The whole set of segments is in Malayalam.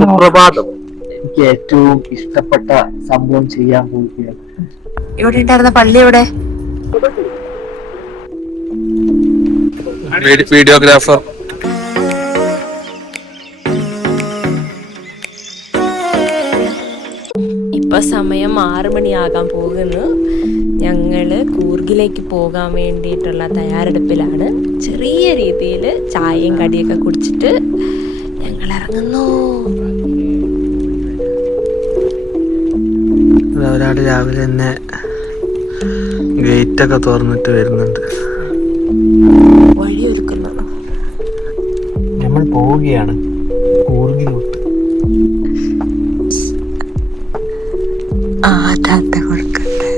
സുപ്രഭാതം. എനിക്ക് ഏറ്റവും ഇഷ്ടപ്പെട്ട സംഭവം ചെയ്യാൻ പോവുകയാണ്. ഇവിടെ ഉണ്ടായിരുന്ന പള്ളി എവിടെ? വീഡിയോഗ്രാഫർ. ഇപ്പൊ സമയം 6 മണിയാകാൻ പോകുന്നു. ഞങ്ങള് കൂർഗിലേക്ക് പോകാൻ വേണ്ടിയിട്ടുള്ള തയ്യാറെടുപ്പിലാണ്. ചെറിയ രീതിയിൽ ചായയും കടിയൊക്കെ കുടിച്ചിട്ട് ഞങ്ങൾ ഇറങ്ങുന്നു. ഒരാള് രാവിലെ തന്നെ ഗേറ്റ് ഒക്കെ തുറന്നിട്ട് വരുന്നുണ്ട്. വഴി ഒരുക്കുന്നു. നമ്മൾ പോവുകയാണ് കൂർഗിലോട്ട്. ടാറ്റ കൊടുക്കട്ടെ.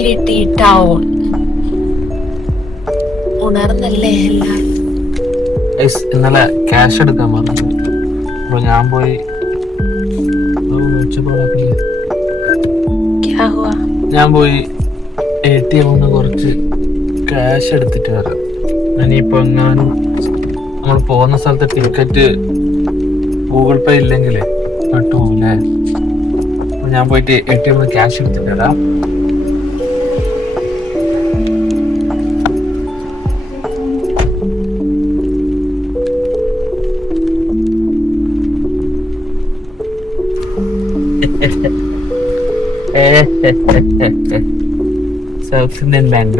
ഇരിട്ടി ടൗൺ ഉണർന്നല്ലേ എല്ലാരും. ഇന്നലെ ക്യാഷ് എടുക്കാൻ പറഞ്ഞു. അപ്പൊ ഞാൻ പോയി ATM കുറച്ച് ക്യാഷ് എടുത്തിട്ട് വരാം. ഇനിയിപ്പോ എങ്ങാനും നമ്മൾ പോകുന്ന സ്ഥലത്ത് ടിക്കറ്റ് ഗൂഗിൾ പേ ഇല്ലെങ്കിലേ പെട്ടുപോകില്ലേ. അപ്പൊ ഞാൻ പോയിട്ട് ATM ക്യാഷ് എടുത്തിട്ട് വരാം. South Indian bank.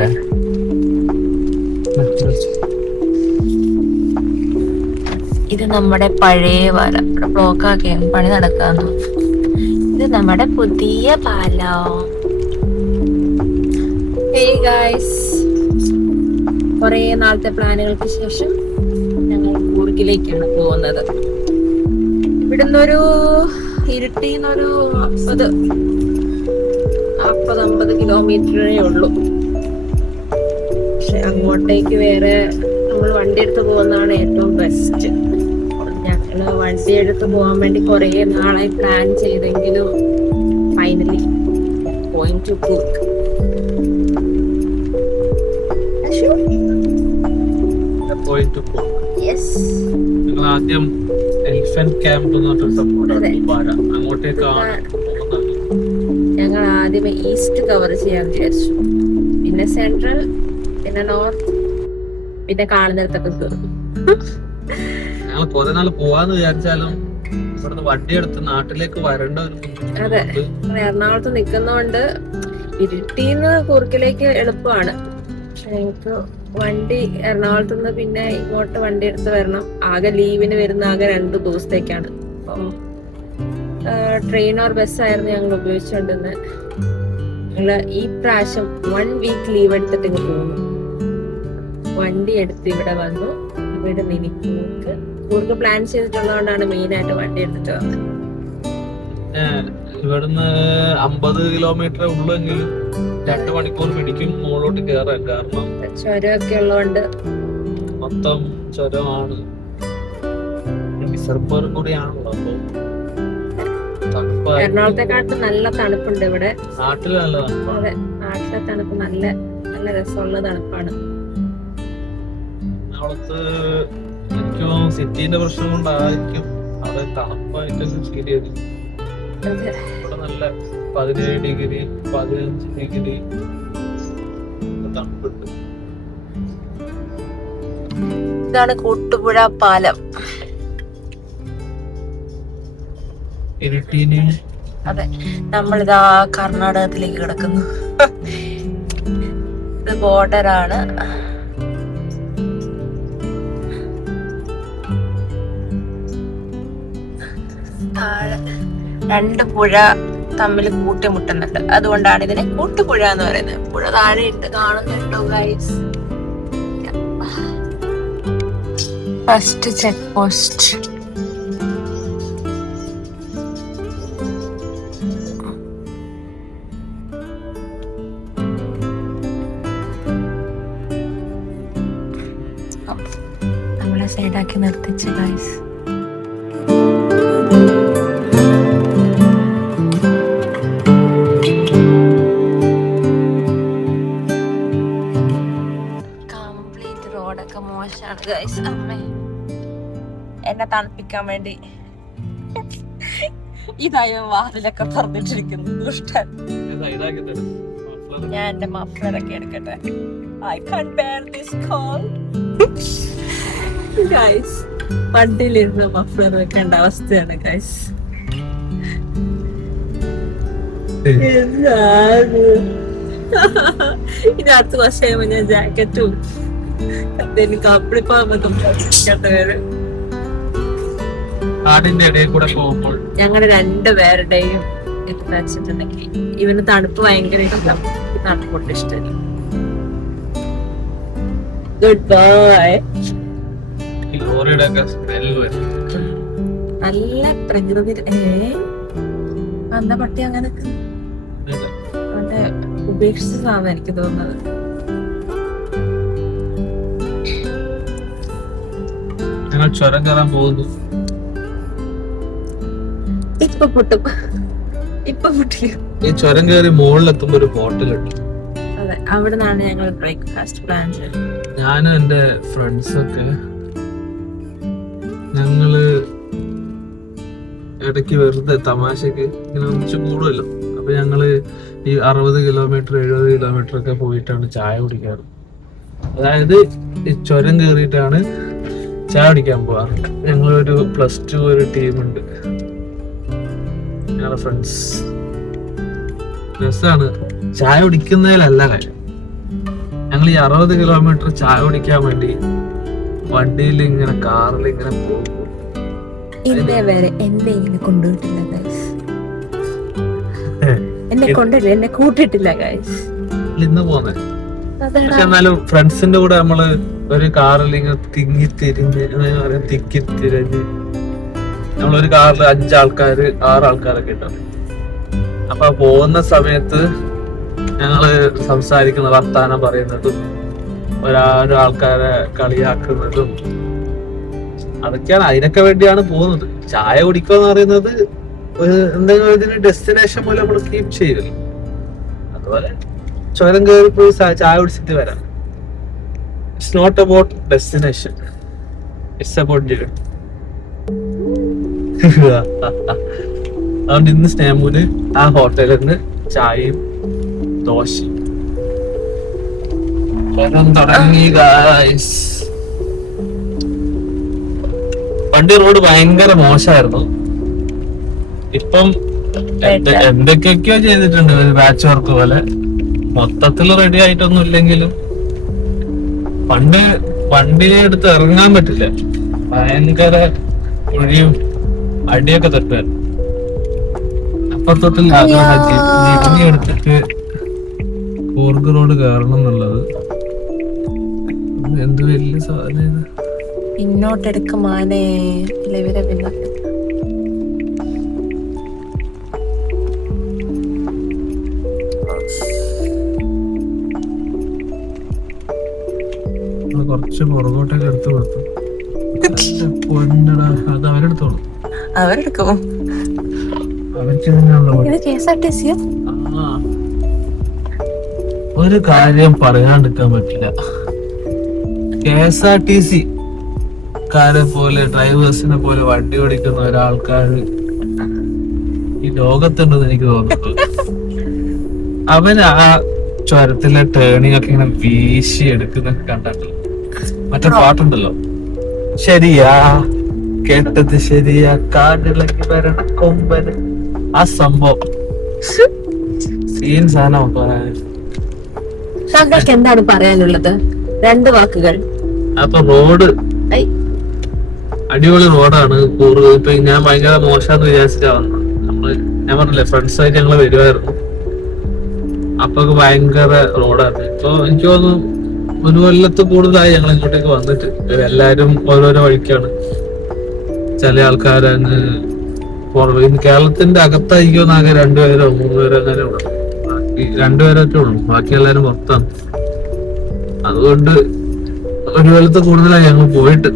ഇത് നമ്മുടെ പഴയ പാലം. ഇവിടെ ബ്ലോക്കാക്കിയാണ് പണി നടക്കാന്ന്. ഇത് നമ്മുടെ പുതിയ പാലം. ഹേയ് ഗായ്സ്, കുറേ നാളത്തെ പ്ലാനുകൾക്ക് ശേഷം ഞങ്ങൾ കൂർഗിലേക്കാണ് പോകുന്നത്. ഇവിടുന്നൊരു ഇരിട്ടിന്നൊരു 40-50 കിലോമീറ്ററേ ഉള്ളൂ. പക്ഷെ അങ്ങോട്ടേക്ക് വേറെ നമ്മൾ വണ്ടി എടുത്ത് പോകുന്നതാണ് ഏറ്റവും ബെസ്റ്റ്. ഞങ്ങള് വണ്ടി എടുത്ത് പോകാൻ വേണ്ടി കുറേ നാളായി പ്ലാൻ ചെയ്തെങ്കിലും ഫൈനലി ഗോയിങ് ടു കൂർഗ്. ആദ്യം എലിഫന്റ് ക്യാമ്പ് അങ്ങോട്ടേക്കാണ്. ഞങ്ങൾ ആദ്യമേ ഈസ്റ്റ് കവർ ചെയ്യാൻ വിചാരിച്ചു, പിന്നെ സെൻട്രൽ, പിന്നെ നോർത്ത്, പിന്നെ കാണുന്നിടത്തൊക്കെ കയറും. ഞങ്ങൾ കുറെ നാൾ പോവാന്ന് വിചാരിച്ചാലും ഇവിടുന്ന് വണ്ടി എടുത്ത് നാട്ടിലേക്ക് വരേണ്ട ഒരു. അതെ, എറണാകുളത്ത് നിൽക്കുന്നോണ്ട് ഇരിട്ടിന്ന് കൂർഗിലേക്ക് എളുപ്പമാണ്. പക്ഷെ ഞങ്ങൾക്ക് വണ്ടി എറണാകുളത്ത് നിന്ന് പിന്നെ ഇങ്ങോട്ട് വണ്ടി എടുത്ത് വരണം. ആകെ ലീവിന് വരുന്ന ആകെ 2 ദിവസത്തേക്കാണ്. അപ്പം ട്രെയിൻ ഓർ ബസ്സായിരുന്നു ഞങ്ങൾ ഉപയോഗിച്ചുകൊണ്ടിരുന്നത്. ഞങ്ങള് ഈ പ്രാവശ്യം 1 വീക്ക് ലീവ് എടുത്തിട്ട് ഇങ്ങ് പോകുന്നു. വണ്ടി എടുത്ത് ഇവിടെ വന്നു. ഇവിടെ നിന്ന് കൂർഗ് പ്ലാൻ ചെയ്തിട്ടുള്ളതുകൊണ്ടാണ് മെയിൻ ആയിട്ട് വണ്ടി എടുത്തിട്ട് വന്നത്. ഇവിടുന്ന് 50 കിലോമീറ്റർ ഉള്ളെങ്കിൽ 2 മണിക്കൂർ പിടിക്കും മുകളിലോട്ട് കയറാൻ. കാരണം ചുരമൊക്കെ ഉള്ളതുകൊണ്ട് മൊത്തം ചുരമാണ്. ഡിസംബർ കൂടിയാണല്ലോ. അപ്പൊ എറണാകുളത്തെക്കാട്ടും നല്ല തണുപ്പുണ്ട് ഇവിടെ. നാട്ടില് നല്ല തണുപ്പാണ്. അതെ, നാട്ടിലെ തണുപ്പ് നല്ല നല്ല രസമുള്ള തണുപ്പാണ്. എറണാകുളത്ത് എനിക്കും സിറ്റീന്റെ പ്രശ്നം കൊണ്ടായിരിക്കും അവിടെ തണുപ്പായിട്ട് ഫീൽ ചെയ്തു. ഇവിടെ നല്ല 17 ഡിഗ്രി 15 ഡിഗ്രി തണുപ്പുണ്ട്. ഇതാണ് കൂട്ടുപുഴ പാലം. അതെ, നമ്മളിതാ കർണാടകത്തിലേക്ക് കിടക്കുന്നു. ഇത് ബോർഡറാണ്. താഴെ 2 പുഴ തമ്മിൽ കൂട്ടിമുട്ടുന്നുണ്ട്. അതുകൊണ്ടാണ് ഇതിനെ കൂട്ടുപുഴ എന്ന് പറയുന്നത്. പുഴ താഴെ ഉണ്ട്, കാണുന്നുണ്ടോ ഗൈസ്? First check post. നമ്മളെ സൈഡാക്കി നിർത്തിച്ചു ഗൈസ്. റോഡൊക്കെ മോശമാണ് ഗൈസ്. അമ്മേ എന്നെ തണുപ്പിക്കാൻ വേണ്ടി ഇതായ വാതിലൊക്കെ പറഞ്ഞിട്ടിരിക്കുന്നു ദുഷ്ടൻ. ഞാൻ എന്റെ മഫ്ലറൊക്കെ എടുക്കട്ടെ. I can't bear this cold. Guys വണ്ടിയിലിരുന്ന് മഫ്ലർ വെക്കേണ്ട അവസ്ഥയാണ് ഗൈസ്. ഇനി അടുത്ത വർഷം കഴിയുമ്പോ ഞാൻ ജാക്കറ്റും എന്തെങ്കിലും കപ്പിളിപ്പോണ്ട് വരും. ആടിന്റെ ഇടയിൽ കൂടെ പോകുമ്പോൾ ഞങ്ങളുടെ രണ്ടുപേരുടെയും എന്താ വെച്ചിട്ടുണ്ടെങ്കിൽ ഇവന് തണുപ്പ് ഭയങ്കര ഇഷ്ടം, തണുപ്പുണ്ട് ഇഷ്ടം. Good bye. ലോറിയുടെ ഒക്കെ സ്മെൽ വരും. നല്ല പ്രകൃതി. എന്താ പട്ടി അങ്ങനെ അവന്റെ ഉപേക്ഷിച്ചതാണെന്ന് എനിക്ക് തോന്നുന്നത്. ഞങ്ങൾ ചുരം കയറാൻ പോകുന്നു. ഇപ്പൊ പൊട്ടും, ഇപ്പൊ പൊട്ടിക്കും. ഈ ചുരം കയറി മുകളിലെത്തുമ്പോ ഒരു ഹോട്ടലുണ്ട്. അതെ, അവിടെ നിന്നാണ് ഞങ്ങൾ ബ്രേക്ക്ഫാസ്റ്റ് പ്ലാൻ ചെയ്തത്. ഞാനും എന്റെ ഫ്രണ്ട്സൊക്കെ ഞങ്ങള് ഇടയ്ക്ക് വെറുതെ തമാശക്ക് ഇങ്ങനെ ഒന്നിച്ച് കൂടുമല്ലോ. അപ്പൊ ഞങ്ങള് ഈ 60 കിലോമീറ്റർ 70 കിലോമീറ്റർ ഒക്കെ പോയിട്ടാണ് ചായ കുടിക്കാറ്. അതായത് ഈ ചുരം കയറിയിട്ടാണ് ചായ കുടിക്കാൻ പോവാറ്. ഞങ്ങളൊരു +2 ഒരു ടീമുണ്ട്, ഞങ്ങളുടെ ഫ്രണ്ട്സ്. രസമാണ്. ചായ കുടിക്കുന്നതിലല്ല കാര്യം. ഞങ്ങൾ ഈ 60 കിലോമീറ്റർ ചായ കുടിക്കാൻ വേണ്ടി വണ്ടിയിൽ ഇങ്ങനെ കാറിൽ ഇങ്ങനെ പോകും. ഇന്നേ വരെ എന്നെ ഇങ്ങനെ കൊണ്ടുപോയിട്ടില്ല ഗൈസ്. എന്നെ കൊണ്ടില്ല, എന്നെ കൂട്ടിട്ടില്ല ഗൈസ്. ഇന്ന് പോന്നെ. പക്ഷെ എന്നാലും ഫ്രണ്ട്സിന്റെ കൂടെ നമ്മള് ഒരു കാറിൽ ഇങ്ങനെ തിങ്ങിത്തിരിഞ്ഞ് നമ്മളൊരു കാറിൽ 5 ആൾക്കാര് 6 ആൾക്കാരൊക്കെ ഉണ്ടാവും. അപ്പൊ പോകുന്ന സമയത്ത് ഞങ്ങള് സംസാരിക്കുന്ന വർത്താനം പറയുന്നതും ആൾക്കാരെ കളിയാക്കുന്നതും അതൊക്കെയാണ്. അതിനൊക്കെ വേണ്ടിയാണ് പോകുന്നത്. ചായ കുടിക്കുക എന്ന് പറയുന്നത് എന്തെങ്കിലും ഇതിന് ഡെസ്റ്റിനേഷൻ പോലെ നമ്മൾ കീപ് ചെയ്യുമല്ലോ. അതുപോലെ ചുരം കയറി പോയി ചായ കുടിച്ചിട്ട് വരാം. It's not about destination, it's about journey. അതുകൊണ്ട് ഇന്ന് സ്നേഹമൂല് ആ ഹോട്ടലിൽ നിന്ന് ചായയും ദോശയും തുടങ്ങി. വണ്ടി റോഡ് ഭയങ്കര മോശമായിരുന്നു. ഇപ്പം എന്തൊക്കെയൊക്കെയോ ചെയ്തിട്ടുണ്ട്, ഒരു ബാച്ച് വർക്ക് പോലെ. മൊത്തത്തിൽ റെഡി ആയിട്ടൊന്നും ഇല്ലെങ്കിലും പണ്ട് വണ്ടിയെ എടുത്ത് ഇറങ്ങാൻ പറ്റില്ല. ഭയങ്കര കുഴിയും അടിയൊക്കെ തട്ടുമായിരുന്നു. അപ്പൊ തൊട്ടിൽ ജീവനി എടുത്തിട്ട് കൂർഗ് റോഡ് കയറണം എന്നുള്ളത് എന്ത് വലിയ സാധനം. പിന്നോട്ടെടുക്കുമാനേ ഇവരെ പിന്നോട്ട്. കുറച്ച് പുറകോട്ടൊക്കെ എടുത്തു കൊടുത്തു. പൊന്നടാ, അത് അവരെടുത്തോളൂ. അവരെടുക്കും. ഒരു കാര്യം പറയാണ്ടിരിക്കാൻ പറ്റില്ല. KSRTC കാരെ പോലെ ഡ്രൈവേഴ്സിനെ പോലെ വണ്ടി ഓടിക്കുന്ന ഒരാൾക്കാർ ഈ ലോകത്തുണ്ടെന്ന് എനിക്ക് തോന്നുന്നു. അവൻ ആ ചുരത്തിലെ ടേണിംഗ് ഒക്കെ ഇങ്ങനെ വീശി എടുക്കുന്നൊക്കെ കണ്ടിട്ടുള്ളൂ. മറ്റേ പാട്ടുണ്ടല്ലോ, ശരിയാ കേട്ടത് ശരിയാ കാടിളക്കി വരണ കൊമ്പന്. ആ സംഭവം സീൻ സാധനം പറയാൻ. താങ്കൾക്ക് എന്താണ് പറയാനുള്ളത്? 2 വാക്കുകൾ. അപ്പൊ റോഡ് അടിപൊളി റോഡാണ്. കൂർഗ് ഇപ്പൊ ഞാൻ ഭയങ്കര മോശമാന്ന് വിചാരിച്ചിട്ടാ വന്നത്. ഞാൻ പറഞ്ഞില്ലേ ഫ്രണ്ട്സായിട്ട് ഞങ്ങള് വരുമായിരുന്നു. അപ്പൊ ഭയങ്കര റോഡാണ്. ഇപ്പൊ എനിക്ക് തോന്നുന്നു 1 കൊല്ലത്ത് കൂടുതലായി ഞങ്ങൾ ഇങ്ങോട്ടേക്ക് വന്നിട്ട്. എല്ലാരും ഓരോരോ വഴിക്കാണ്. ചില ആൾക്കാരങ്ങ് കേരളത്തിന്റെ അകത്തായിരിക്കും ആകെ 2 പേരോ 3 പേരോ അങ്ങനെ ഉള്ളു. ബാക്കി 2 പേരൊക്കെ ഉള്ളു. ബാക്കി എല്ലാരും പുറത്താണ്. അതുകൊണ്ട് 1 കൊല്ലത്ത് കൂടുതലായി ഞങ്ങൾ പോയിട്ട്.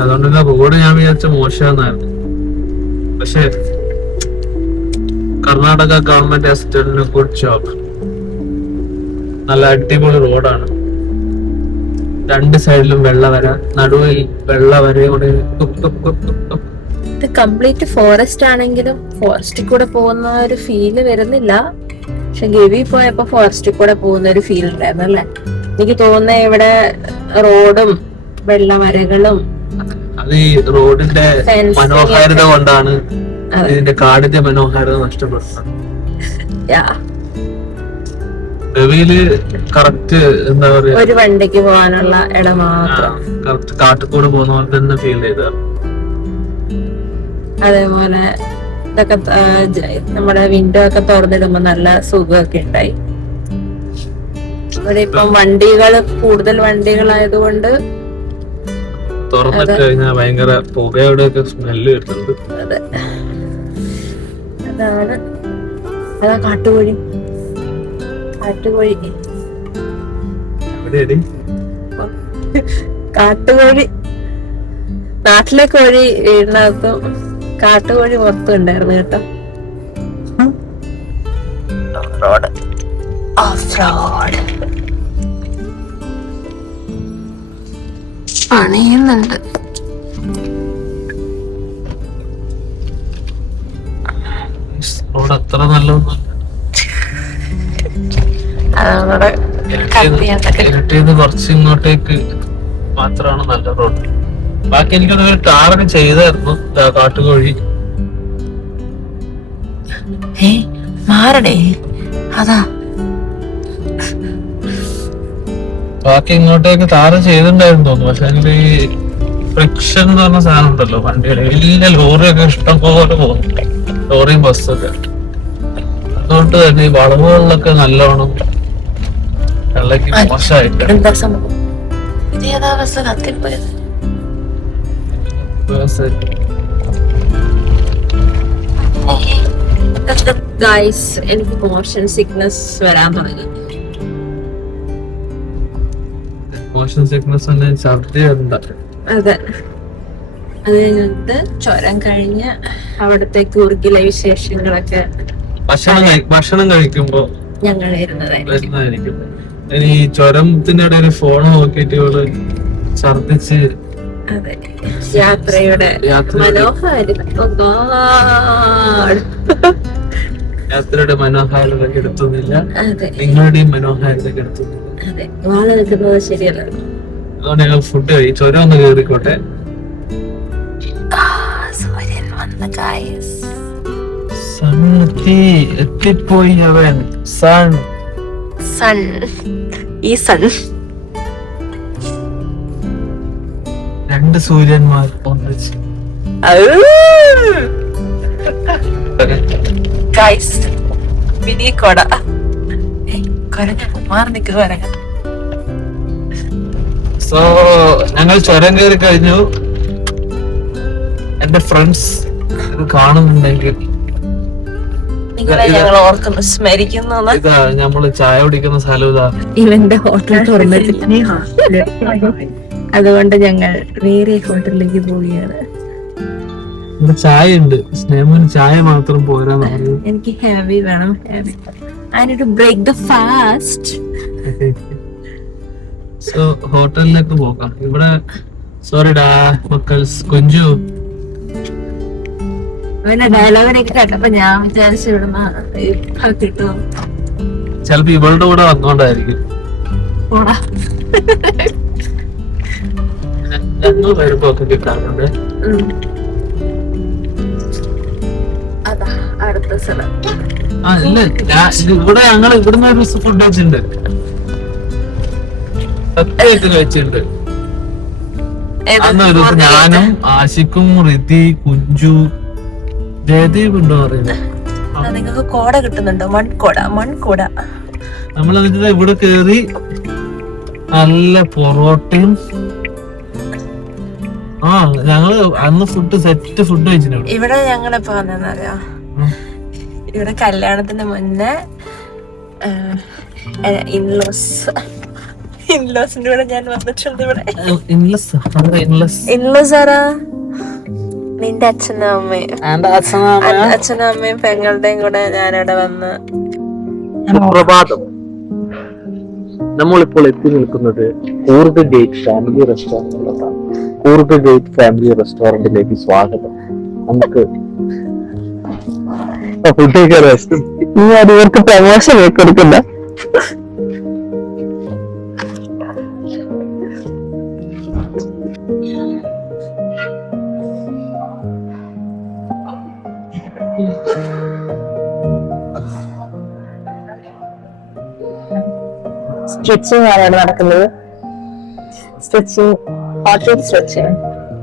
അതുകൊണ്ട് തന്നെ റോഡ് ഞാൻ വിചാരിച്ച മോശമായിരുന്നു. പക്ഷെ Karnataka government has done A good job. നല്ല അടിപൊളി റോഡാണ്. രണ്ട് സൈഡിലും വെള്ള വര, നടുവിൽ വെള്ള വരയോടെ ഇത് കംപ്ലീറ്റ് ഫോറസ്റ്റ് ആണെങ്കിലും ഫോറസ്റ്റിൽ കൂടെ പോകുന്ന ഒരു ഫീല് വരുന്നില്ല. പക്ഷെ ഗവി പോയപ്പോ ഫോറസ്റ്റിൽ കൂടെ പോകുന്ന ഒരു ഫീൽ ഉണ്ടായിരുന്നു അല്ലേ? എനിക്ക് തോന്നുന്ന ഇവിടെ റോഡും വെള്ളവരകളും അത് ഈ റോഡിന്റെ മനോഹാരിത കൊണ്ടാണ് ഇതിന്റെ കാടിന്റെ മനോഹാരിത നഷ്ടപ്പെടുന്നത്. ഗവിയില് കറക്റ്റ് എന്താ പറയാ, ഒരു വണ്ടിക്ക് പോകാനുള്ള ഇടം മാത്രം. കറക്റ്റ് കാട്ടിക്കൂടെ പോകുന്ന പോലെ തന്നെ ഫീൽ ചെയ്ത. അതേപോലെ ഇതൊക്കെ നമ്മുടെ വിൻഡോ ഒക്കെ തുറന്നിടുമ്പോ നല്ല സുഖമൊക്കെ ഉണ്ടായി. ഇവിടെ ഇപ്പം വണ്ടികൾ കൂടുതൽ വണ്ടികളായതുകൊണ്ട് തുറന്നിട്ട് കഴിഞ്ഞാൽ ഭയങ്കര പുകയുടെ ഒക്കെ സ്മെല്ല് വരുന്നുണ്ട്. അതെ, അതാണ്. അതാ കാട്ടുകോഴി. കാട്ടുകോഴി കാട്ടുകോഴി നാട്ടിലെ കോഴി വീടിനകത്തും കാട്ടുകോഴി പുറത്തും ഉണ്ടായിരുന്നു കേട്ടോ. റോഡ് ഓഫ് റോഡ് പണിയുന്നുണ്ട്. റോഡ് അത്ര നല്ലൊന്നും ഇരട്ടിന്ന് കുറച്ച് ഇങ്ങോട്ടേക്ക് മാത്രമാണ് നല്ല റോഡ്. ബാക്കി എനിക്കൊരു ടാറൊക്കെ ചെയ്തായിരുന്നു കാട്ടുകോഴി. മാറടേ അതാ ബാക്കി ഇങ്ങോട്ടേക്ക് താറ് ചെയ്തിട്ടുണ്ടായിരുന്നു തോന്നുന്നു. പക്ഷെ അതിന്റെ ഈ ഫ്രിക്ഷൻ എന്ന് പറഞ്ഞ സാധനം ഉണ്ടല്ലോ വണ്ടിയുടെ, വലിയ ലോറിയൊക്കെ ഇഷ്ടം പോലെ പോകുന്നു, ലോറിയും ബസ്സൊക്കെ. അതുകൊണ്ട് തന്നെ ഈ വളവുകളിലൊക്കെ നല്ലോണം വെള്ളക്ക് മോശമായിട്ട്. എന്താ സംഭവം? ഇതേതാ ബസ് കത്തിപ്പോയത്? ഗൈസ്, എനിക്ക് മോഷൻ സിക്നസ് വരാൻ തുടങ്ങി. മോഷൻ സിക്നസ് തന്നെ ഛർദി ഉണ്ട്. അതെ, അത് കഴിഞ്ഞിട്ട് ചുരം കഴിഞ്ഞ് അവിടത്തെ കുറുകിലെ വിശേഷങ്ങളൊക്കെ ഭക്ഷണം കഴിക്കുമ്പോ ഞങ്ങൾ വരുന്നതായിരിക്കും. ഈ ചുരത്തിന്റെ ഇടയിൽ ഫോൺ നോക്കിയിട്ട് ഇവള് ഛർദിച്ച്. അതെ, യാത്രയുടെ യാത്രയുടെ മനോഹാരിത കെടുത്തുന്നില്ല, നിങ്ങളുടെയും മനോഹാരിത കെടുത്തുന്നില്ല. അതെ, വാള നിൽക്കുന്നത് ശരിയല്ല. അതുകൊണ്ട് ഞങ്ങൾ ഫുഡ് കഴിക്കും. ചുരം ഒന്ന് കേറിക്കോട്ടെ. എത്തിപ്പോയി അവൻ. സൺ സൺ ഈ സൺ രണ്ട് സൂര്യന്മാർ ഒന്നിച്ച്. ഗൈസ്, മിനി കൊട കൊരങ്ങ മാറി നിൽക്കുക കൊരങ്ങ. സോ ഞങ്ങൾ ചുരം കയറി കഴിഞ്ഞു. എന്റെ ഫ്രണ്ട്സ് ഇത് കാണുന്നുണ്ടെങ്കിൽ നിങ്ങളെ ഞങ്ങൾ ഓർക്കുന്നു, സ്മരിക്കുന്നു. ഇതാ നമ്മള് ചായ കുടിക്കുന്ന സ്ഥലം. ഇതാ ഇവന്റെ ഹോട്ടൽ തുറന്നിട്ടില്ല, അതുകൊണ്ട് ഞങ്ങൾ വേറെ ഹോട്ടലിലേക്ക് പോവുകയാണ്. ഇവിടെ ചായ ഉണ്ട്. സ്നേഹത്തിന് ചായ മാത്രം പോരാന്ന് പറഞ്ഞു. എനിക്ക് ഹെവി വേണം, heavy. I need to break the fast. So ഹോട്ടലിലേക്ക് പോകാം. ഇവിടെ സോറിഡാ മക്കൾസ് കുഞ്ചു പിന്നെ ഡയലോഗിനൊക്കെ കേട്ടപ്പോ ഞാൻ വിചാരിച്ചു ഇവിടുന്ന് കിട്ടും. ചിലപ്പോ ഇവളുടെ കൂടെ വന്നോണ്ടായിരിക്കും. ഞങ്ങൾ വരുമ്പോ ഒക്കെ കിട്ടാറുണ്ട്. അതാ അടുത്ത സ്ഥലം. ആ ഇല്ല, ഇവിടെ ഞങ്ങൾ ഇവിടുന്ന് ഒരു ദിവസം ഫുഡ് വെച്ചിട്ടുണ്ട്, വെച്ചിട്ടുണ്ട്. അന്ന് ഒരു ദിവസം ഞാനും ആഷിക്കും റിതി കുഞ്ചു ജയദീപ് ഉണ്ടോ പറയുന്നത്. നിങ്ങൾക്ക് കോട കിട്ടുന്നുണ്ടോ? മൺകോട. നമ്മൾ എന്നിട്ട് ഇവിടെ കേറി നല്ല പൊറോട്ടയും. ആ ഞങ്ങള് അന്ന് സെറ്റ് ഫുഡ് കഴിച്ചിട്ടുണ്ട്. ഇവിടെ ഞങ്ങളിപ്പോ വന്നറിയാ, ഇവിടെ കല്യാണത്തിന് മുന്നേ ഇൻലോസിന്റെ കൂടെ ഞാൻ വന്നിട്ടുണ്ട്. ഇവിടെ ഇൻലോസ് ആരാ? നിന്റെ അച്ഛനും അമ്മയും പെങ്ങളുടെയും കൂടെ ഞാനിവിടെ വന്ന്. നമ്മളിപ്പോൾ എത്തി നിൽക്കുന്നത് കൂർഗ് ഗേറ്റ് ഫാമിലി റെസ്റ്റോറൻറ്റിലാണ്. കൂർഗ് ഗേറ്റ് ഫാമിലി റെസ്റ്റോറൻറ്റിലേക്ക് സ്വാഗതം. നമുക്ക് ഫുഡ് കഴിക്കാൻ ഇവർക്ക് പ്രമോഷൻ കൊടുക്കണ്ട. സ്ട്രെച്ചിങ് ആണ് നടക്കുന്നത്. Stretching, hot stretching.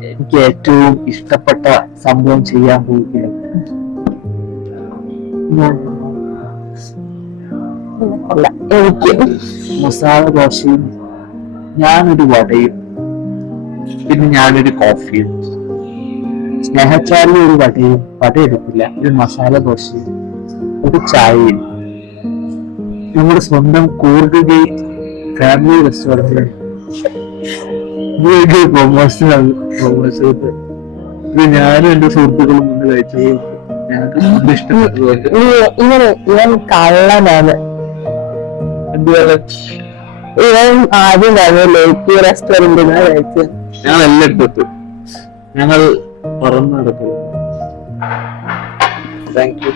എനിക്ക് ഏറ്റവും ഇഷ്ടപ്പെട്ട സംഭവം ചെയ്യാൻ പോവുകയാണ്. എനിക്ക് മസാല ദോശയും ഞാനൊരു വടയും പിന്നെ ഞാനൊരു കോഫിയും. സ്നേഹച്ചാലും ഒരു വടയും, വട എടുക്കില്ല, ഒരു മസാല ദോശയും ഒരു ചായയും. നമ്മുടെ സ്വന്തം കൂർഗ് ഗേറ്റ് ഫാമിലി റെസ്റ്റോറൻറ്റിൽ ഇത് ഞാനും എന്റെ സുഹൃത്തുക്കളും മുന്നിൽ കഴിച്ചത് ഞങ്ങൾക്ക് ഫുഡ് ഇഷ്ടപ്പെട്ടതുകൊണ്ട്. ഇവൻ കള്ളനാണ്. എന്തുപോലെ ഇവൻ ആദ്യം ലേക്ക് റെസ്റ്റോറന്റിനാണ് കഴിച്ചത്. ഞങ്ങൾ എല്ലാം എടുത്തു, ഞങ്ങൾ പറന്നു നടക്കുന്നു. Thank you.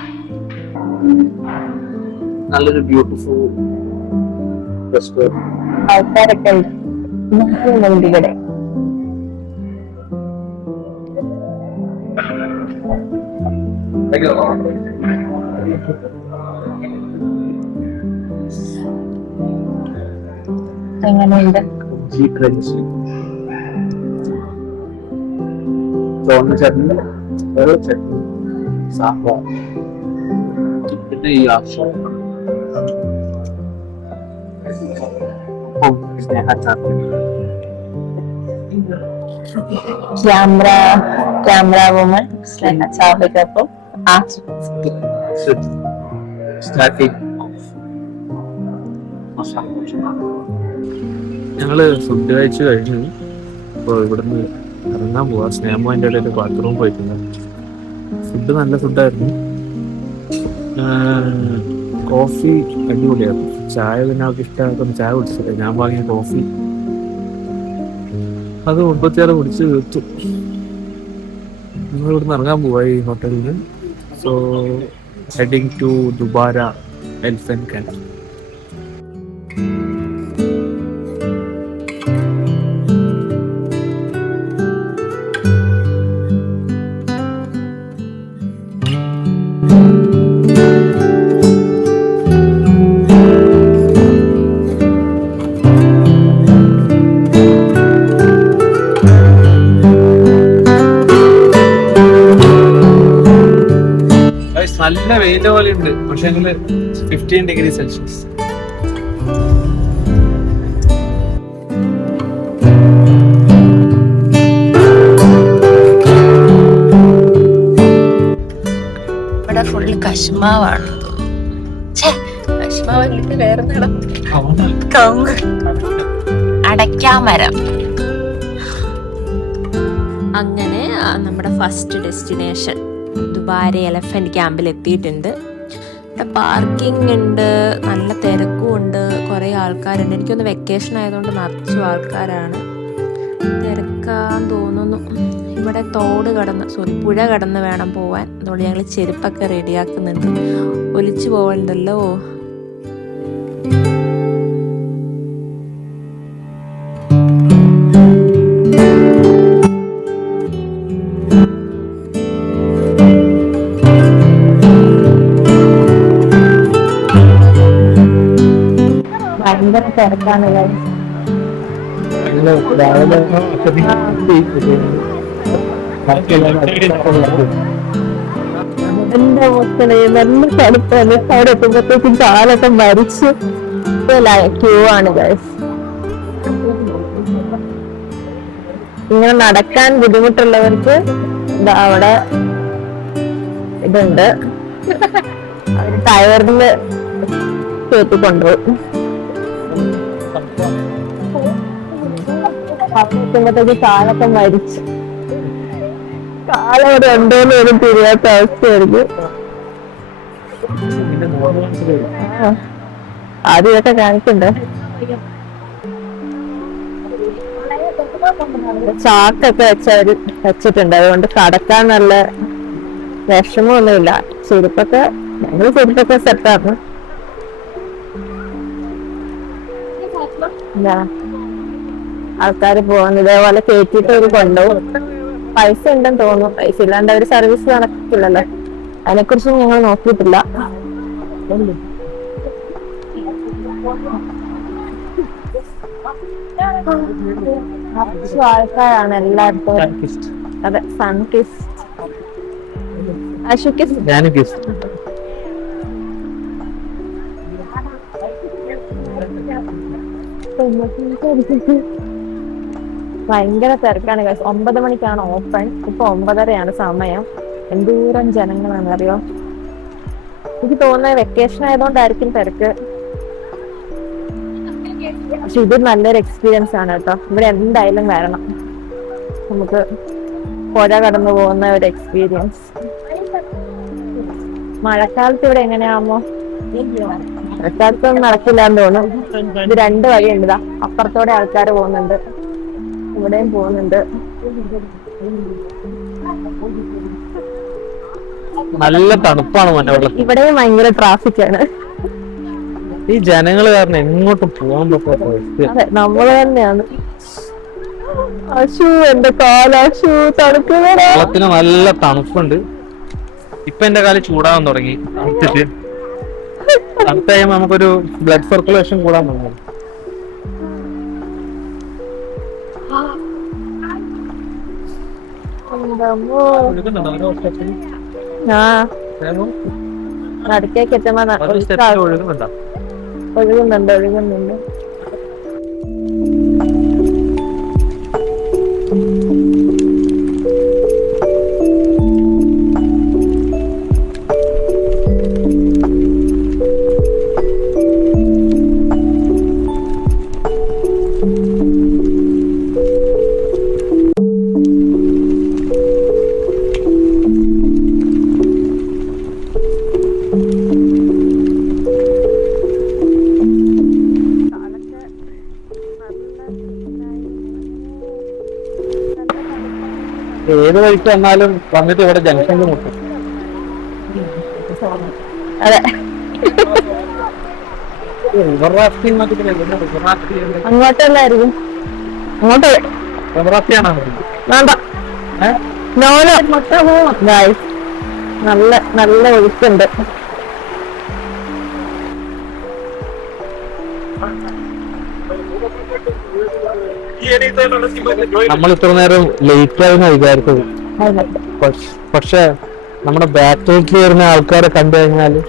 നല്ലൊരു ബ്യൂട്ടിഫുൾ റെസ്റ്റോറന്റ്. ആൾക്കാരൊക്കെ ഉണ്ട് ഇവിടെ. എങ്ങനെയുണ്ട്? ചുവന്ന ചട്നി, വേറെ ചട്നി, സാമ്പാർ, പിന്നെ ഈ ആശം ക്യാമറ വുമൺ ചാവയ്ക്കൊപ്പം ഞങ്ങള് ഫുഡ് കഴിച്ചു കഴിഞ്ഞു. അപ്പോൾ ഇവിടുന്ന് ഇറങ്ങാൻ പോവാ. സ്നേഹം അതിൻ്റെ ഇടയിൽ ബാത്റൂം പോയിട്ടുണ്ട്. ഫുഡ് നല്ല ഫുഡായിരുന്നു. കോഫി അടിപൊളിയായിരുന്നു. ചായ പിന്നെ അവർക്ക് ഇഷ്ടമാക്കുന്ന ചായ കുടിച്ചില്ല. ഞാൻ വാങ്ങിയ കോഫി അത് 36 കുടിച്ച് തീർത്തു. ഞങ്ങൾ ഇവിടുന്ന് ഇറങ്ങാൻ പോവാ ഈ ഹോട്ടലിൽ നിന്ന്. So heading to Dubare elephant camp. നല്ല വെയില് പോലെ ഉണ്ട്, പക്ഷെ 15 ഡിഗ്രി സെൽഷ്യസ്. ഇവിടെ ഫുള്ള് കശുമാവാണ്. കശുമാവ് വേറെ അടയ്ക്കാമരം. അങ്ങനെ നമ്മുടെ ഫസ്റ്റ് ഡെസ്റ്റിനേഷൻ ദുബാര എലഫന്റ് ക്യാമ്പിൽ എത്തിയിട്ടുണ്ട്. ഇവിടെ പാർക്കിംഗ് ഉണ്ട്, നല്ല തിരക്കും ഉണ്ട്, കുറേ ആൾക്കാരുണ്ട്. എനിക്കൊന്ന് വെക്കേഷൻ ആയതുകൊണ്ട് നിറച്ചു ആൾക്കാരാണ്. തിരക്കാൻ തോന്നുന്നു. ഇവിടെ പുഴ കടന്ന് വേണം പോവാൻ. അതുകൊണ്ട് ഞങ്ങൾ ചെരുപ്പൊക്കെ റെഡിയാക്കുന്നുണ്ട്. ഒലിച്ചു പോകണ്ടല്ലോ. ഭയങ്കര തിരക്കാണ്. എന്റെ മക്കളെ നല്ല തണുപ്പാണ്. അവിടെ എത്തുമ്പോഴത്തേക്കും കാലൊക്കെ മരിച്ച് ക്യൂ ആണ് ഗൈസ്. ഇങ്ങനെ നടക്കാൻ ബുദ്ധിമുട്ടുള്ളവർക്ക് അവിടെ ഇതുണ്ട്. അവര് ടയറില് കയറ്റി കൊണ്ടുപോകും. എത്തുമ്പോഴത്തേക്ക് കാലൊക്കെ മരിച്ചു. കാലം അവിടെ ഉണ്ടോന്ന് ഒരു തിരിയാത്ത അവസ്ഥയായിരിക്കും. ആദ്യം ഇതൊക്കെ കാണിക്കണ്ടേ? ചാക്കൊക്കെ വെച്ചിട്ടുണ്ട്, അതുകൊണ്ട് കടക്കാൻ നല്ല വിഷമമൊന്നുമില്ല. ഞങ്ങള് ചെരുപ്പൊക്കെ സെറ്റാണ്. ആൾക്കാര് പോകുന്നു ഇതേപോലെ കയറ്റിട്ട് ഒരു കൊണ്ടുപോകും. പൈസ ഉണ്ടെന്ന് തോന്നുന്നു. പൈസ ഇല്ലാണ്ട് അവര് സർവീസ് നടക്കില്ലല്ലോ. അതിനെക്കുറിച്ച് ഞങ്ങൾ നോക്കിയിട്ടില്ല. ആൾക്കാരാണ് എല്ലായിടത്തും. അതെ, സൺകിസ് ഭയങ്കര തിരക്കാണ്. 9 മണിക്കാണ് ഓപ്പൺ. ഇപ്പൊ 9:30 സമയം. എന്തോരം ജനങ്ങളാണ് അറിയോ. എനിക്ക് തോന്നുന്നത് വെക്കേഷൻ ആയതുകൊണ്ടായിരിക്കും തിരക്ക്. പക്ഷെ ഇത് നല്ലൊരു എക്സ്പീരിയൻസ് ആണ് കേട്ടോ. ഇവിടെ എന്തായാലും വരണം. നമുക്ക് പുഴ കടന്നു പോകുന്ന ഒരു എക്സ്പീരിയൻസ്. മഴക്കാലത്ത് ഇവിടെ എങ്ങനെയാവുമ്പോ, മഴക്കാലത്തൊന്നും നടക്കില്ല എന്ന് തോന്നുന്നു. ഇത് 2 വഴിയുണ്ട്. അപ്പുറത്തോടെ ആൾക്കാർ പോകുന്നുണ്ട്, ഇവിടെയും പോകുന്നുണ്ട്. നല്ല തണുപ്പാണ് ഇവിടെയും ഭയങ്കര ട്രാഫിക് ആണ്. ഈ ജനങ്ങള് കാരണം എങ്ങോട്ടും പോകാൻ പറ്റാത്ത. അതെ, നമ്മള് തന്നെയാണ്. എന്റെ കാലാശു തണുക്കുന്ന നല്ല തണുപ്പുണ്ട്. ഇപ്പൊ എന്റെ കാല് ചൂടാവാൻ തുടങ്ങി. തണുത്ത കഴിയുമ്പോ നമുക്കൊരു ബ്ലഡ് സർക്കുലേഷൻ കൂടാൻ തുടങ്ങി. അടുക്കേക്ക് എത്തുമ്പോ ഒഴുകുന്നുണ്ട്. ഏത് വഴിക്ക് വന്നാലും വന്നിട്ട് ഇവിടെ ജംഗ്ഷനിൽ മുട്ടും. അതെ, അങ്ങോട്ടല്ലായിരിക്കും. അങ്ങോട്ട് വേണ്ട. നല്ല ഒഴുക്കുണ്ട്. നമ്മൾ ഇത്ര നേരം ലേറ്റ് ആവുന്ന വിചാരിച്ചത്. പക്ഷെ നമ്മുടെ ബാക്കിലേക്ക് വരുന്ന ആൾക്കാരെ കണ്ടു കഴിഞ്ഞാല്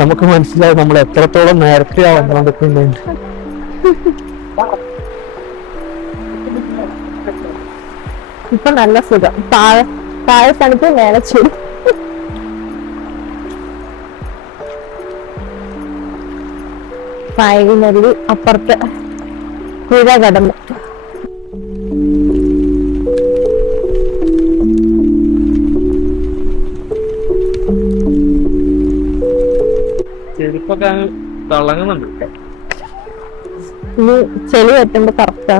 നമുക്ക് മനസ്സിലാവും നമ്മൾ എത്രത്തോളം നേരത്തെ വന്നുകൊണ്ടിരിക്കുന്നുണ്ട്. ഇപ്പൊ നല്ല സുഖം. താഴെ തണുപ്പ്, മേലെ ചൂട്. വൈകുന്നേരം അപ്പുറത്ത് പുഴ കടന്നു. ചെരുപ്പൊക്കെ തിളങ്ങുന്നുണ്ട്. ഇനി ചെളി പറ്റുമ്പോ കറക്റ്റാ.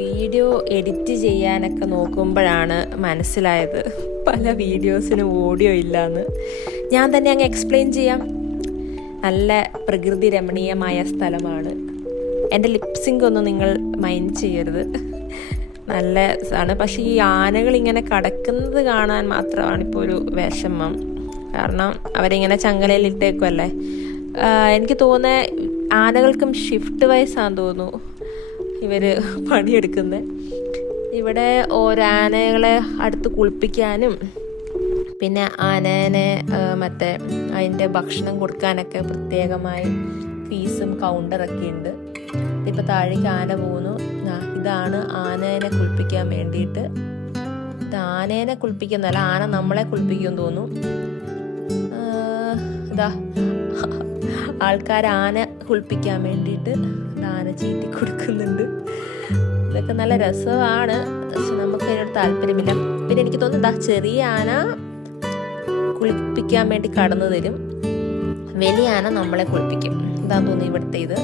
വീഡിയോ എഡിറ്റ് ചെയ്യാനൊക്കെ നോക്കുമ്പോഴാണ് മനസ്സിലായത് പല വീഡിയോസിനും ഓഡിയോ ഇല്ലയെന്ന്. ഞാൻ തന്നെ അങ്ങ് എക്സ്പ്ലെയിൻ ചെയ്യാം. നല്ല പ്രകൃതി രമണീയമായ സ്ഥലമാണ്. എൻ്റെ ലിപ്സിംഗ് ഒന്നും നിങ്ങൾ മൈൻഡ് ചെയ്യരുത്. നല്ല ആണ്. പക്ഷേ ഈ ആനകൾ ഇങ്ങനെ കടക്കുന്നത് കാണാൻ മാത്രമാണ് ഇപ്പോൾ ഒരു വിഷമം. കാരണം അവരിങ്ങനെ ചങ്ങലയിലിട്ടേക്കുമല്ലേ. എനിക്ക് തോന്നുന്നത് ആനകൾക്കും ഷിഫ്റ്റ് വൈസാന്ന് തോന്നുന്നു ഇവർ പണിയെടുക്കുന്നത്. ഇവിടെ ഓരോ ആനകളെ അടുത്ത് കുളിപ്പിക്കാനും പിന്നെ ആനേനെ മറ്റേ അതിൻ്റെ ഭക്ഷണം കൊടുക്കാനൊക്കെ പ്രത്യേകമായി ഫീസും കൗണ്ടറൊക്കെ ഉണ്ട്. ഇപ്പോൾ താഴേക്ക് ആന പോകുന്നു. ഇതാണ് ആനേനെ കുളിപ്പിക്കാൻ വേണ്ടിയിട്ട്. ഇത് ആനേനെ കുളിപ്പിക്കുന്നതല്ല, ആന നമ്മളെ കുളിപ്പിക്കുമെന്ന് തോന്നുന്നു. ഇതാ ആൾക്കാർ ആന കുളിപ്പിക്കാൻ വേണ്ടിയിട്ട് ആന ചീറ്റി കൊടുക്കുന്നുണ്ട്. ഇതൊക്കെ നല്ല രസമാണ്, പക്ഷെ നമുക്ക് അതിനോട് താല്പര്യമില്ല. പിന്നെ എനിക്ക് തോന്നുന്നു ചെറിയ ആന കുളിപ്പിക്കാൻ വേണ്ടി കടന്നു തരും, വലിയ ആന നമ്മളെ കുളിപ്പിക്കും. ഇതാന്ന് തോന്നുന്നു ഇവിടുത്തെ ഇത്.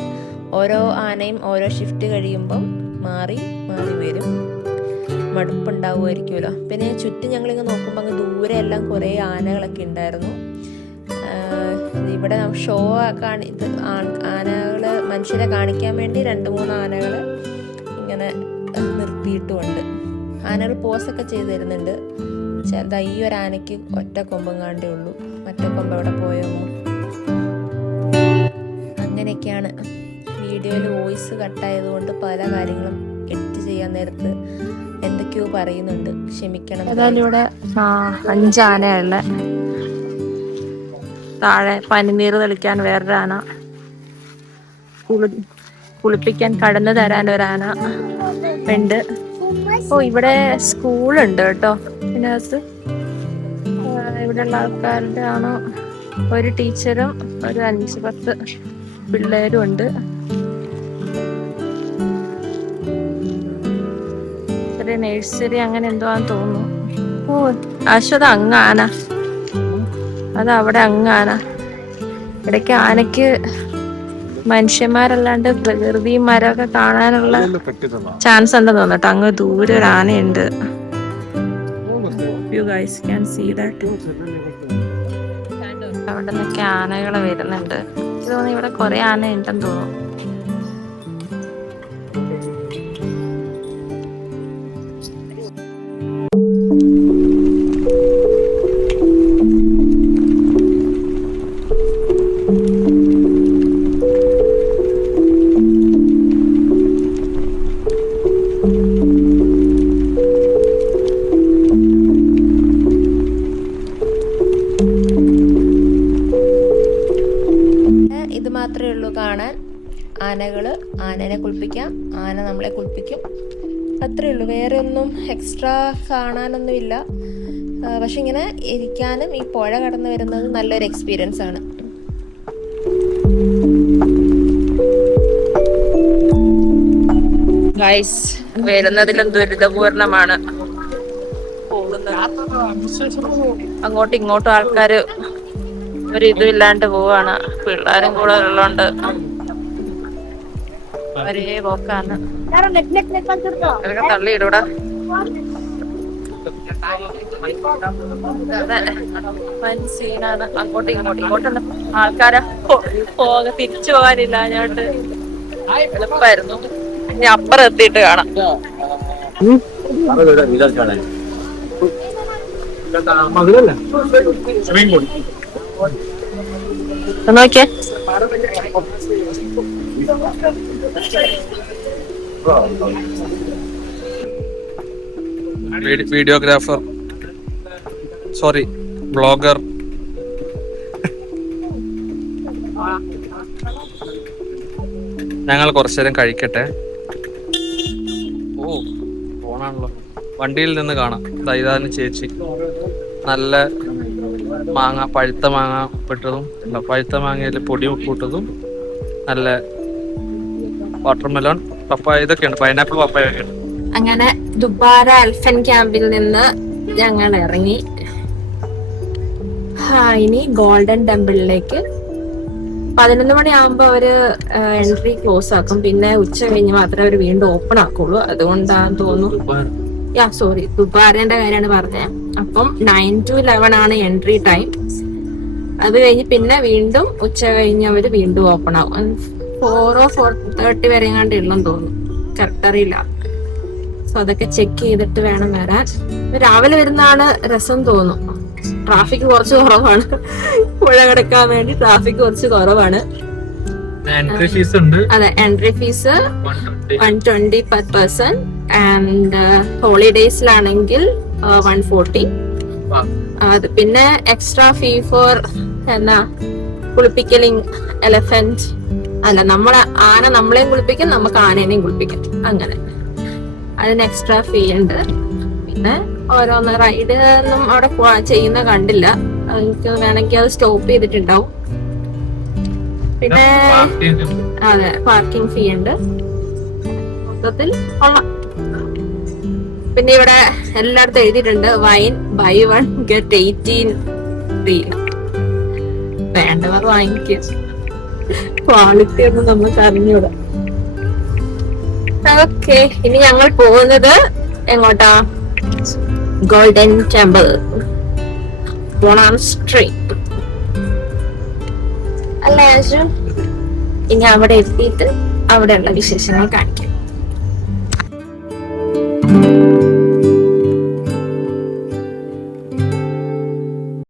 ഓരോ ആനയും ഓരോ ഷിഫ്റ്റ് കഴിയുമ്പം മാറി മാറി വരും. മടുപ്പുണ്ടാവുമായിരിക്കുമല്ലോ. പിന്നെ ചുറ്റും ഞങ്ങളിങ്ങ് നോക്കുമ്പോൾ അങ്ങ് ദൂരെ എല്ലാം കുറേ ആനകളൊക്കെ ഉണ്ടായിരുന്നു. ഇവിടെ ഷോ ആനകൾ മനുഷ്യരെ കാണിക്കാൻ വേണ്ടി 2-3 ആനകൾ ഇങ്ങനെ നിർത്തിയിട്ടുമുണ്ട്. ആനകൾ പോസൊക്കെ ചെയ്ത് തരുന്നുണ്ട്. ചെറുതാ ഈ ഒരു ആനയ്ക്ക് ഒറ്റ കൊമ്പം കാണ്ടേ ഉള്ളൂ, മറ്റേ കൊമ്പ് എവിടെ പോയോ. അങ്ങനെയൊക്കെയാണ്. വീഡിയോയിൽ വോയിസ് കട്ടായതുകൊണ്ട് പല കാര്യങ്ങളും എഡിറ്റ് ചെയ്യാൻ നേരത്ത് എന്തൊക്കെയോ പറയുന്നുണ്ട്, ക്ഷമിക്കണം. ഏതായാലും ഇവിടെ 5 ആനയുള്ള, താഴെ പനിനീർ തെളിക്കാൻ വേറൊരു ആന, കുളിപ്പിക്കാൻ കടന്നു തരാൻ ഒരാന ഉണ്ട്. ഇവിടെ സ്കൂളുണ്ട് കേട്ടോ. ഇതിനകത്ത് ഇവിടെയുള്ള ആൾക്കാരുടെ ആണോ, ഒരു ടീച്ചറും ഒരു 5-10 പിള്ളേരും ഉണ്ട്. ഒരു നഴ്സറി അങ്ങനെ എന്തോ ആണെന്ന് തോന്നുന്നു. അശ്വത അങ്ങാന, അതവിടെ അങ്ങാന. ഇടയ്ക്ക് ആനയ്ക്ക് മനുഷ്യന്മാരല്ലാണ്ട് പ്രകൃതിയും മരമൊക്കെ കാണാനുള്ള ചാൻസ് ഉണ്ടെന്ന് തോന്നട്ടോ. അങ്ങ് ദൂരെ ഒരു ആനയുണ്ട്. You guys can see that. അവിടെ നിന്നൊക്കെ ആനകള് വരുന്നുണ്ട്. എനിക്ക് തോന്നുന്നു ഇവിടെ കുറെ ആന ഉണ്ടെന്ന് തോന്നുന്നു. ഇത് മാത്രമേ ഉള്ളൂ കാണാൻ. ആനനെ കുളിപ്പിക്കാം, ആന നമ്മളെ കുളിപ്പിക്കും, അത്രേ ഉള്ളൂ. വേറെ ഒന്നും എക്സ്ട്രാ കാണാനൊന്നുമില്ല. പക്ഷെ ഇങ്ങനെ ഇരിക്കാനും ഈ പുഴ കടന്നു വരുന്നത് നല്ലൊരു എക്സ്പീരിയൻസ് ആണ്. ഗൈസ്, വരുന്നതിലും ദുരിതപൂർണമാണ്. അങ്ങോട്ടും ഇങ്ങോട്ടും ആൾക്കാര് ഒരു ഇതുമില്ലാണ്ട് പോവാണ്. പിള്ളേരും കൂടെ ഉള്ളോണ്ട് ഒരേ പോക്കാണ്. അതൊക്കെ തള്ളിയിടൂടാ. സീനാണ്. അങ്ങോട്ടും ഇങ്ങോട്ടും ആൾക്കാരെ തിരിച്ചു പോകാനില്ല. ഞാണ്ട് എളുപ്പമായിരുന്നു. ഇനി അപ്പുറം എത്തിയിട്ട് കാണാം. നോക്കിയേ, വീഡിയോഗ്രാഫർ, സോറി ബ്ലോഗർ. ഞങ്ങൾ കുറച്ചു നേരം കഴിക്കട്ടെ. ഓ, ഫോണാണല്ലോ. വണ്ടിയിൽ നിന്ന് കാണാം. ഇതാണ് ചേച്ചി. നല്ല മാങ്ങ, പഴുത്ത മാങ്ങ ഇട്ടതും, പഴുത്ത മാങ്ങയിൽ പൊടി ഉപ്പിട്ടതും, നല്ല വാട്ടർമെലോൺ, പപ്പായ, ഇതൊക്കെയുണ്ട്. പൈനാപ്പിൾ, പപ്പായ ഒക്കെ ഉണ്ട്. അങ്ങനെ ദുബാര എൽഫൻ ക്യാമ്പിൽ നിന്ന് ഞങ്ങൾ ഇറങ്ങി. ഇനി ഗോൾഡൻ ടെമ്പിളിലേക്ക് 11 മണിയാകുമ്പോ അവര് എൻട്രി ക്ലോസ് ആക്കും. പിന്നെ ഉച്ച കഴിഞ്ഞ് മാത്രമേ അവർ വീണ്ടും ഓപ്പൺ ആക്കുള്ളൂ. അതുകൊണ്ടാന്ന് തോന്നുന്നു. സോറി, ദുബാരേന്റെ കാര്യമാണ് പറഞ്ഞത്. അപ്പം 9 to 11 ആണ് എൻട്രി ടൈം. അത് കഴിഞ്ഞ് പിന്നെ വീണ്ടും ഉച്ച കഴിഞ്ഞ് അവര് വീണ്ടും ഓപ്പൺ ആവും. 4 or 4:30 വരെ എങ്ങാണ്ട് ഉള്ളെന്ന് തോന്നുന്നു, കറക്റ്റ് അറിയില്ല. സോ അതൊക്കെ ചെക്ക് ചെയ്തിട്ട് വേണം വരാൻ. രാവിലെ വരുന്നതാണ് രസം തോന്നുന്നു. ട്രാഫിക് കുറച്ച് കുറവാണ്. പുഴ കിടക്കാൻ വേണ്ടി ട്രാഫിക് കുറച്ച് കുറവാണ്. എൻട്രി ഫീസ് ഉണ്ട്. അതെ, entry fees 120 per person. And ഹോളിഡേയ്സിലാണെങ്കിൽ 140. അത് പിന്നെ എക്സ്ട്രാ ഫീ ഫോർ എന്നാ കുളിപ്പിക്കലിംഗ് എലഫന്റ്. അല്ല, ആന നമ്മളെയും കുളിപ്പിക്കും, നമുക്ക് ആനേനെയും കുളിപ്പിക്കും. അങ്ങനെ അതിന് എക്സ്ട്രാ ഫീ ഉണ്ട്. പിന്നെ ഓരോന്ന് റൈഡ് ഒന്നും അവിടെ ചെയ്യുന്ന കണ്ടില്ല. എനിക്ക് വേണമെങ്കിൽ അത് സ്റ്റോപ്പ് ചെയ്തിട്ടുണ്ടാവും. പിന്നെ അതെ, പാർക്കിംഗ് ഫീ ഉണ്ട്. മൊത്തത്തിൽ കൊള്ളാം. പിന്നെ ഇവിടെ എല്ലായിടത്തും എഴുതിയിട്ടുണ്ട് വൈൻ ബൈ 1 get 18 ഫ്രീ. വേണ്ടവർ വാങ്ങിക്കുക. ക്വാളിറ്റി ഒന്നും നമുക്ക് അറിഞ്ഞൂടാ. ഓക്കെ, ഇനി ഞങ്ങൾ പോകുന്നത് എങ്ങോട്ടാ? ഗോൾഡൻ ടെമ്പിൾ, സ്ട്രീറ്റ് അല്ലേ ആശു? ഇനി അവിടെ എത്തിയിട്ട് അവിടെയുള്ള വിശേഷങ്ങൾ കാണിക്കാം.